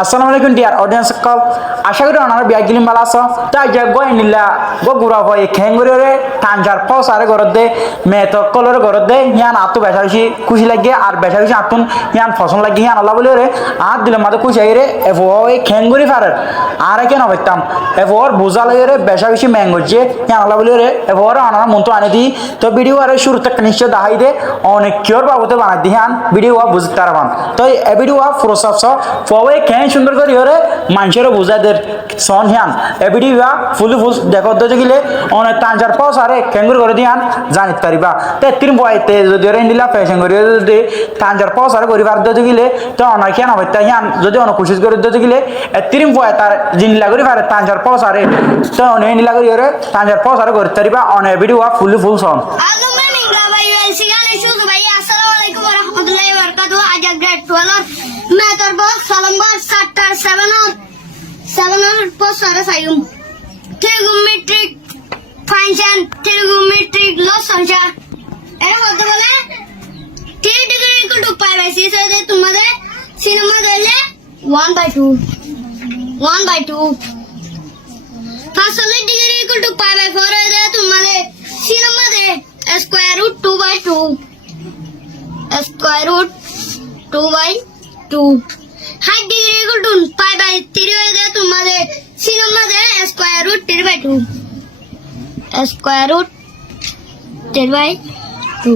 আসসালামু আলাইকুম dear audience call আশা করি আপনারা বিয়া গিলিম ভালো আছো তাই যে গো নিলা গো গুড়া হয় খেঙ্গুরে টানজার পস আরে গরত দে মেত কলর গরত দে হিয়ান আতো বেশা বেশি খুশি লাগে আর বেশা বেশি আতুন হিয়ান ফসল লাগে হিয়ান আল্লাহ বলে রে আর দিলে মাঝে খুশি আইরে এফো ওই খেঙ্গুরি ফারের আর কেন হইতাম এফো ওর বোঝা লাগে রে বেশা বেশি ম্যাঙ্গোজে হিয়ান আল্লাহ বলে রে এফো ওর আনার মন তো আনে দি তো ভিডিও আরে শুরু থেকে নিশ্চয় দেখাই দে অনেক কিওর বাবতে বানাই দি হিয়ান ভিডিও বুঝতে পারবান তো এই ভিডিও প্রসাব ফওয়ে কেন সুন্দর করি ওরে মানুষের বুঝাদের সন হিয়ান এ ভিডিও ফুল দেখো তো গেলে অনেক টানজার পস আরে কেঙ্গুর করে দিয়ান জানিত পারিবা তে তিন বয়তে যদি ওরে নিলা ফ্যাশন করি যদি টানজার পস আরে করিবার দিতে গেলে তো অনেক কেন হইতা হিয়ান যদি অনেক কোশিশ করে দিতে গেলে তিন বয় তার জিনিলা করি পারে টানজার পস আরে তো অনেক নিলা করি ওরে টানজার পস আরে করতে পারিবা অনেক ভিডিও ফুল সন मैं तर बहुत सलंबर सट्टर सेवन पोस्ट सारे सायुम trigonometric function trigonometric loss function এর মধ্যে বলে 3 degree equal to pi by 6 আছে তোমাদের সিনেমা দিলে 1/2 first solid degree equal to pi by 4 আছে তোমাদের cinema they square root 2/2 square root 2/2 height degree equal to pi by 3 হয়ে যায় তোমাদের cinema they square root 3/2 square root 3/2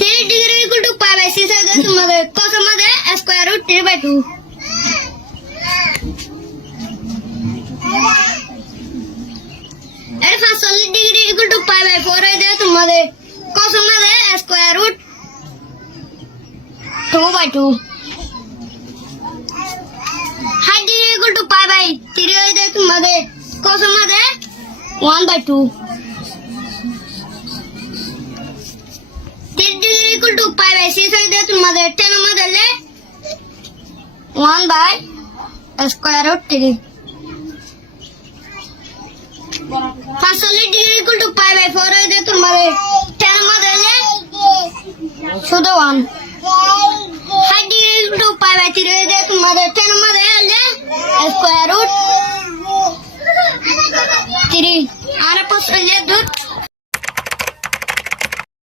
3 degree equal to pi by 6 হয়ে যায় তোমাদের cosine দে square root 3/2 এর first solid degree equal to pi by 4 হয়ে যায় তোমাদের cosine they square root 2/2 height degree equal to pi by 3 হয়ে যায় তোমাদের cosine they 1/2 3 degree equal to pi by 6 হয়ে যায় তোমাদের tan দিলে 1/square root 3 first solid degree equal to pi by 4 হয়ে যায় তোমাদের tan দিলে শুধু 1 height degree equal to pi by 3 হয়ে যায় তোমাদের tan দিলে square root 3 আর প্রশ্ন